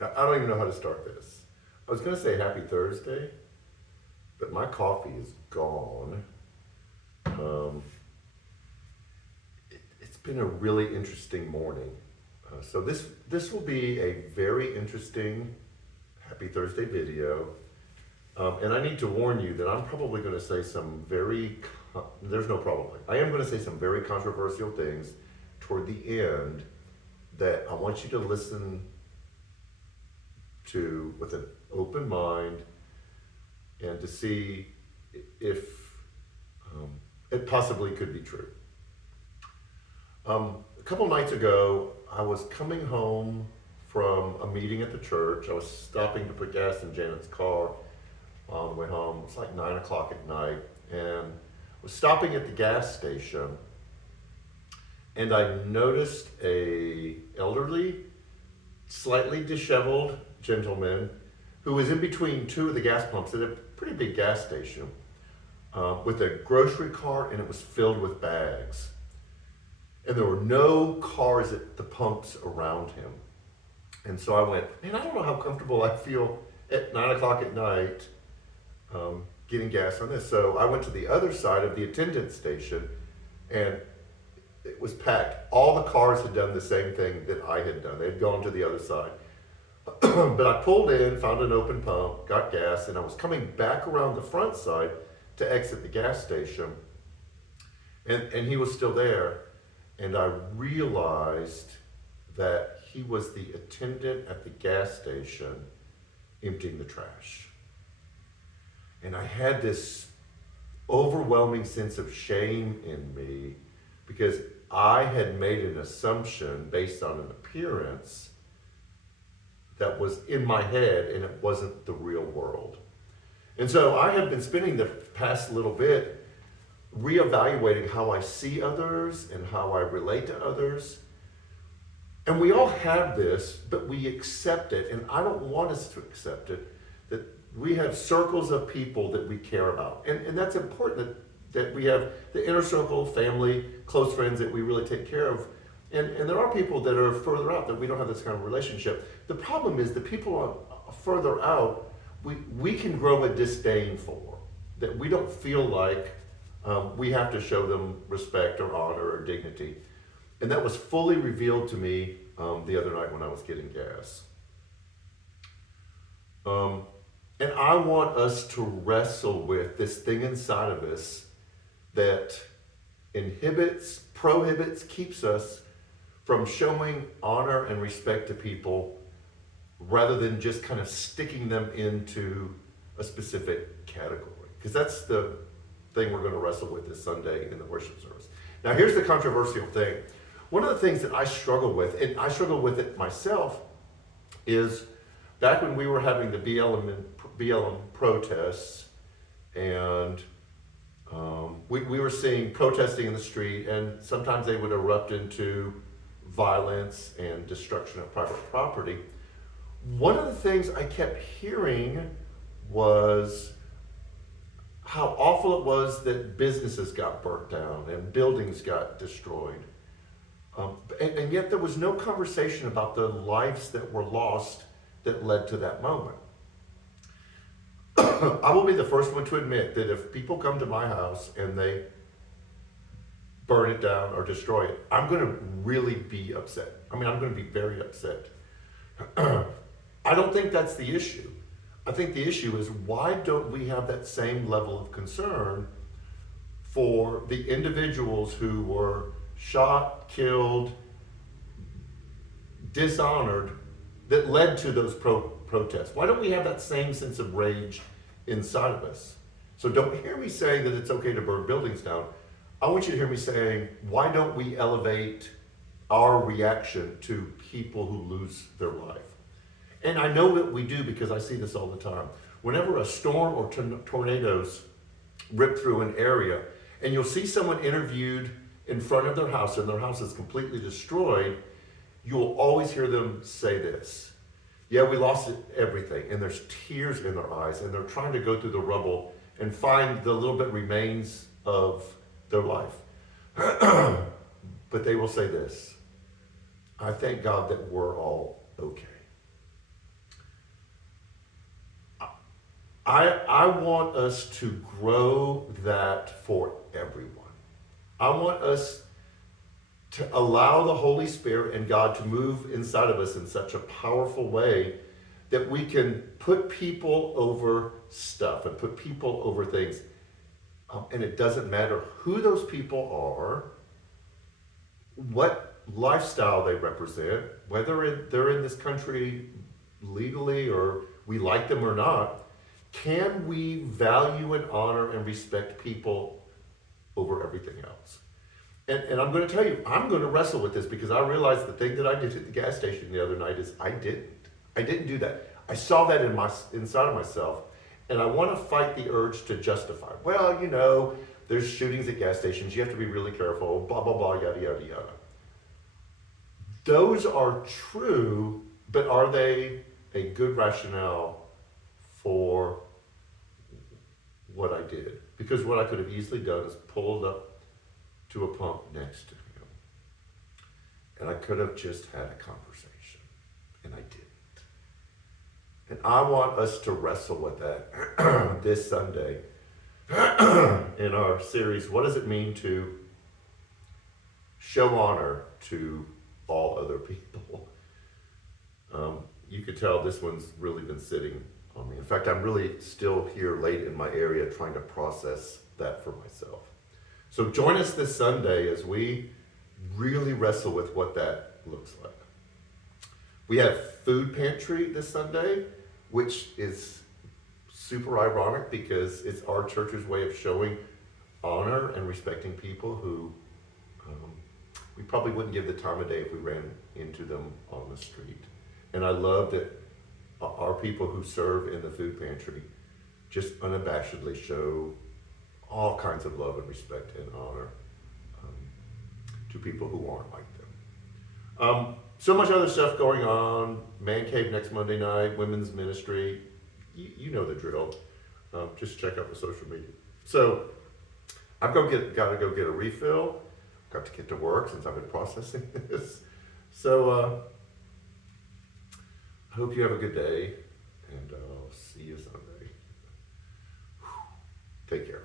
I don't even know how to start this. I was going to say happy Thursday, but my coffee is gone. Um, it's been a really interesting morning. So this will be a very interesting happy Thursday video. And I need to warn you that I'm probably going to say some there's no probably. I am going to say some very controversial things toward the end that I want you to listen to with an open mind and to see if it possibly could be true. A couple nights ago, I was coming home from a meeting at the church. I was stopping to put gas in Janet's car on the way home. It was like 9 o'clock at night, and was stopping at the gas station, and I noticed a elderly, slightly disheveled gentleman who was in between two of the gas pumps at a pretty big gas station with a grocery cart, and it was filled with bags. And there were no cars at the pumps around him. And so I went, man, I don't know how comfortable I feel at 9 o'clock at night getting gas on this. So I went to the other side of the attendance station, and it was packed. All the cars had done the same thing that I had done. They had gone to the other side. But I pulled in, found an open pump, got gas, and I was coming back around the front side to exit the gas station. And he was still there. And I realized that he was the attendant at the gas station emptying the trash. And I had this overwhelming sense of shame in me because I had made an assumption based on an appearance that was in my head, and it wasn't the real world. And so I have been spending the past little bit reevaluating how I see others and how I relate to others. And we all have this, but we accept it, and I don't want us to accept it, that we have circles of people that we care about. And that's important that we have the inner circle, family, close friends that we really take care of. And there are people that are further out that we don't have this kind of relationship. The problem is the people further out, we can grow a disdain for, that we don't feel like we have to show them respect or honor or dignity. And that was fully revealed to me the other night when I was getting gas. And I want us to wrestle with this thing inside of us that prohibits, keeps us from showing honor and respect to people rather than just kind of sticking them into a specific category. Because that's the thing we're going to wrestle with this Sunday in the worship service. Now, here's the controversial thing. One of the things that I struggle with, and I struggle with it myself, is back when we were having the BLM protests, and we were seeing protesting in the street, and sometimes they would erupt into violence and destruction of private property. One of the things I kept hearing was how awful it was that businesses got burnt down and buildings got destroyed. And yet there was no conversation about the lives that were lost that led to that moment. I will be the first one to admit that if people come to my house and they burn it down or destroy it, I'm going to really be upset. I mean, I'm going to be very upset. I don't think that's the issue. I think the issue is, why don't we have that same level of concern for the individuals who were shot, killed, dishonored, that led to those protests? Why don't we have that same sense of rage inside of us? So don't hear me saying that it's okay to burn buildings down. I want you to hear me saying, why don't we elevate our reaction to people who lose their life? And I know that we do because I see this all the time. Whenever a storm or tornadoes rip through an area, and you'll see someone interviewed in front of their house and their house is completely destroyed, you'll always hear them say this: yeah, we lost everything. And there's tears in their eyes, and they're trying to go through the rubble and find the little bit remains of their life. But they will say this: I thank God that we're all okay. I want us to grow that for everyone. I want us to allow the Holy Spirit and God to move inside of us in such a powerful way that we can put people over stuff and put people over things. And it doesn't matter who those people are, what lifestyle they represent, whether they're in this country legally or we like them or not. Can we value and honor and respect people over everything else? And I'm going to tell you, I'm going to wrestle with this because I realized the thing that I did at the gas station the other night is I didn't do that. I saw that inside of myself, and I want to fight the urge to justify. Well, there's shootings at gas stations. You have to be really careful. Blah blah blah. Yada yada yada. Those are true, but are they a good rationale for what I did? Because what I could have easily done is pulled up to a pump next to him, and I could have just had a conversation, and I didn't. And I want us to wrestle with that this Sunday in our series, What Does It Mean to Show Honor to All Other People? You could tell this one's really been sitting on me. In fact, I'm really still here late in my area trying to process that for myself. So join us this Sunday as we really wrestle with what that looks like. We have food pantry this Sunday, which is super ironic because it's our church's way of showing honor and respecting people who we probably wouldn't give the time of day if we ran into them on the street. And I love that our people who serve in the food pantry just unabashedly show all kinds of love and respect and honor to people who aren't like them. So much other stuff going on. Man Cave next Monday night, women's ministry. You know the drill. Just check out the social media. So I've got to go get a refill. Got to get to work since I've been processing this. So I hope you have a good day, and I'll see you Sunday. Take care.